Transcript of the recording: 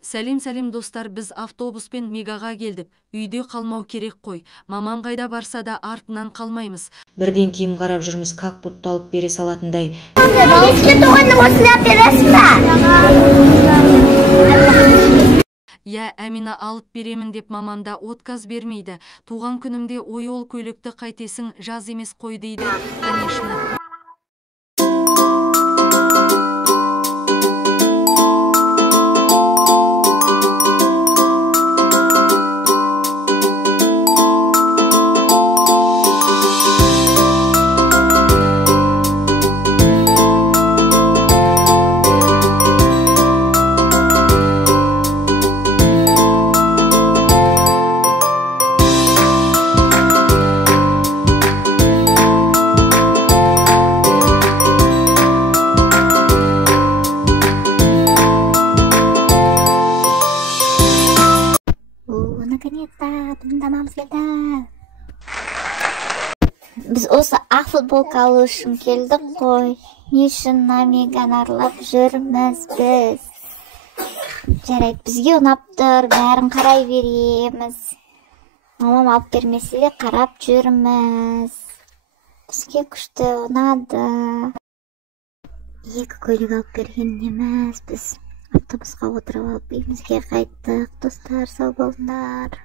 Сәлем достар, біз автобуспен Мегага келдік. Үйде қалмау керек қой. Мамам қайда барса да артынан қалмаймыз. Бірден киім қарап жүрміз, какпутты алып бере салатындай. Еске туғанның осыны бересің ба? Әмина алып беремін деп мамам да отказ бермейді. Туған күнімде ойол көйлекті қайтесің, жаз емес қой дейді. Конечно. Наконец-то, біздің тамамыз келді. Біз осы ақ футболка алу үшін келдік қой. Не үшін Меганы аралап жүрміз біз? Жарайды, бізге ұнап тұр, бәрін қарай береміз. Мамам алып бермесе де қарап жүрміз. Бізге күшті ұнады. Екі көйлек алып берген емес, біз автобусқа отырып алып үйімізге қайттық. Достар, сау болыңдар.